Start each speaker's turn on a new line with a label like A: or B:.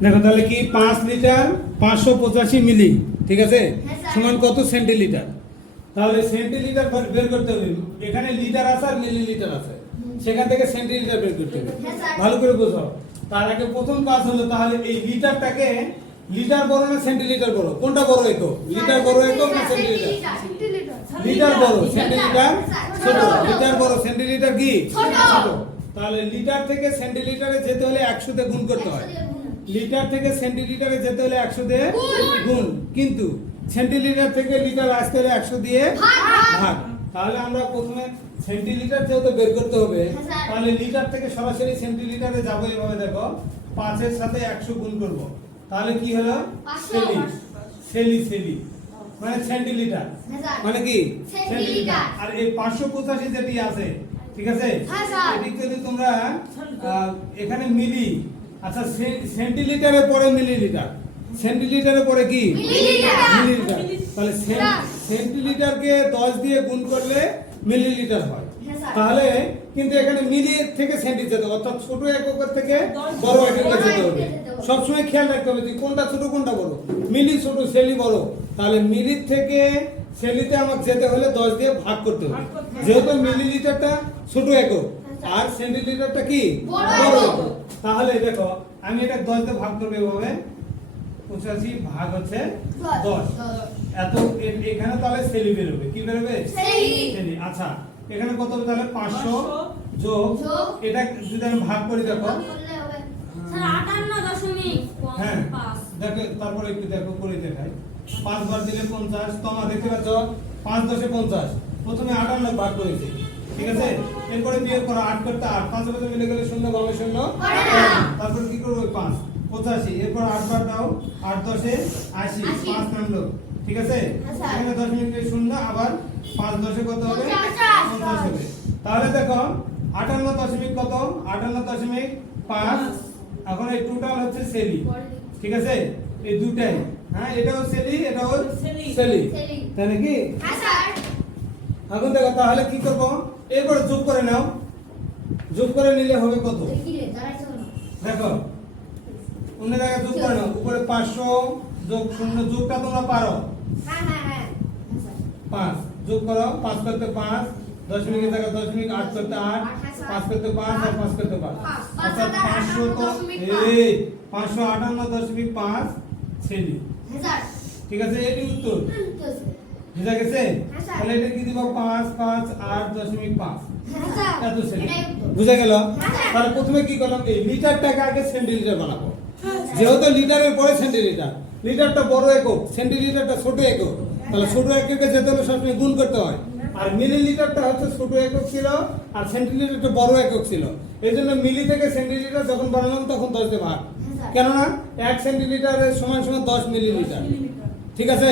A: দেখো তাহলে কি পাঁচ লিটার পাঁচশো পঁচাশি মিলি ঠিক আছে?
B: হ্যাঁ,
A: সমান কত? সেন্টিলিটার। তাহলে সেন্টিলিটার বের- করতে হবে। এখানে লিটার আছে আর মিলি লিটার আছে সেখান থেকে সেন্টিলিটার বের করতে হবে।
B: হ্যাঁ,
A: ভালো করে বোঝো তার আগে প্রথম কাজ হলো তাহলে এই লিটারটাকে লিটার বড় না সেন্টিলিটার বড়? কোনটা বড় একক? লিটার বড় একক না সেন্টিলিটার লিটার বড় সেন্টিলিটার ছোট। লিটার বড় সেন্টিলিটার কি?
B: ছোট।
A: তাহলে লিটার থেকে সেন্টিলিটারে যেতে হলে একশো দিয়ে গুণ করতে হয়। লিটার থেকে সেন্টিলিটারে যেতে হলে একশো দিয়ে
B: গুণ।
A: কিন্তু সেন্টিলিটার থেকে লিটার আসতে হলে একশো দিয়ে
B: ভাগ,
A: তাহলে আমরা প্রথমে সেন্টিলিটার যেহেতু বের করতে হবে
B: হ্যাঁ,
A: তাহলে লিটার থেকে সরাসরি সেন্টিলিটারে যাব এভাবে দেখো। পাঁচের সাথে একশো গুণ করব। তাহলে কি হলো? সেলি। সেলি সেলি। মানে সেন্টিলিটার। মানে কি?
B: সেন্টিলিটার।
A: আর এই পাঁচশো পঁচাশি যেটি আছে ঠিক আছে?
B: হ্যাঁ,
A: এটি যদি তোমরা এখানে মিলি আচ্ছা সেন্টিলিটারে পরে মিলিলিটার। সেন্টিলিটারে পরে কি?
B: মিলিলিটার।
A: তাহলে সেন- সেন্টিলিটারকে দশ দিয়ে গুণ করলে মিলিলিটার হয়।
B: হ্যাঁ,
A: তাহলে কিন্তু এখানে মিলি থেকে সেন্টি যেতে অর্থাৎ ছোট এককের থেকে বড় এককে যেতে হবে। সবসময় খেয়াল রাখতে হবে যে কোনটা ছোট কোনটা বড়। মিলি ছোট সেলি বড়। তাহলে মিলির থেকে সেলিতে আমাকে যেতে হলে দশ দিয়ে ভাগ করতে হবে। যেহেতু মিলিলিটারটা ছোট একক আর সেন্টিলিটারটা কি?
B: বড়।
A: তাহলে দেখো আমি এটা দশ দিয়ে ভাগ করব এভাবে। পঁচাশি ভাগ হচ্ছে দশ। এত এখানে তাহলে সেলি বেরোবে। কি বেরোবে?
B: সেলি।
A: আচ্ছা এখানে কত হবে তাহলে? পাঁচশো যোগ। এটা যদি আমি ভাগ করি দেখো।
C: স্যার আটান্ন দশমিক
A: হ্যাঁ। দেখো তারপরে একটু দেখো করে দেখাই। পাঁচ বার দিলে পঞ্চাশ। তোমার দেখতে পাচ্ছ পাঁচ দশে পঞ্চাশ। প্রথমে আটান্ন ভাগ করেছি। ঠিক আছে? এরপরে বিয়োগ করো আট করতে আট পাঁচ বছর মিলে গেলে শূন্য গমে শূন্য?
B: না।
A: তারপরে কি করব? পাঁচ পঁচাশি। এরপর আট বার দাও আট দশে আশি। পাঁচ নামলো। ঠিক আছে?
B: আচ্ছা।
A: এখানে দশ মিনিটে শূন্য আবার পাঁচ দশে কত হবে?
B: পঞ্চাশ।
A: হবে। তাহলে দেখো আটান্ন দশমিক কত? আটান্ন দশমিক পাঁচ। এখন এই টোটাল হচ্ছে সেলি। ঠিক আছে? এই দুটাই। হ্যাঁ এটাও সেলি এটাও
D: সেলি।
A: তাই নাকি?
B: হ্যাঁ
A: এখন দেখো তাহলে কি করব? এরপরে যোগ করে নাও। যোগ করে নিলে হবে কত? দেখো অন্য জায়গায় যোগ করে নাও। উপরে পাঁচশো যোগ শূন্য যোগটা তোমরা পারো।
B: হ্যাঁ হ্যাঁ হ্যাঁ।
A: পাঁচ। যোগ করো পাঁচ করতে পাঁচ দশমিকের জায়গায় দশমিক আট করতে আট পাঁচ করতে পাঁচ আর পাঁচ করতে পাঁচ। অর্থাৎ পাঁচশো তো এই পাঁচশো আটান্ন দশমিক পাঁচ ছেলি ঠিক আছে এটি উত্তর। বুঝা গেছে?
B: হ্যাঁ,
A: তাহলে এটা কি দিব? পাঁচ পাঁচ আট দশমিক পাঁচ।
B: হ্যাঁ স্যার।
A: এত ছেলে বুঝা গেল?
B: হ্যাঁ,
A: তাহলে প্রথমে কি করলাম? এই লিটারটাকে আগে সেন্টিলিটার বানাবো।
B: হ্যাঁ,
A: যেহেতু লিটারের পরে সেন্টিলিটার লিটারটা বড় একক সেন্টিলিটারটা ছোট একক। তাহলে ছোট এককে যেতে হলে সবসময় গুণ করতে হয়। আর মিলিলিটারটা হচ্ছে ছোট একক ছিল আর সেন্টিলিটারটা বড় একক ছিল। এই জন্য মিলি থেকে সেন্টিলিটার যখন বানালাম তখন দশ দিয়ে ভাগ কেননা এক সেন্টিলিটারের সমান সমান দশ মিলিলিটার। ঠিক আছে।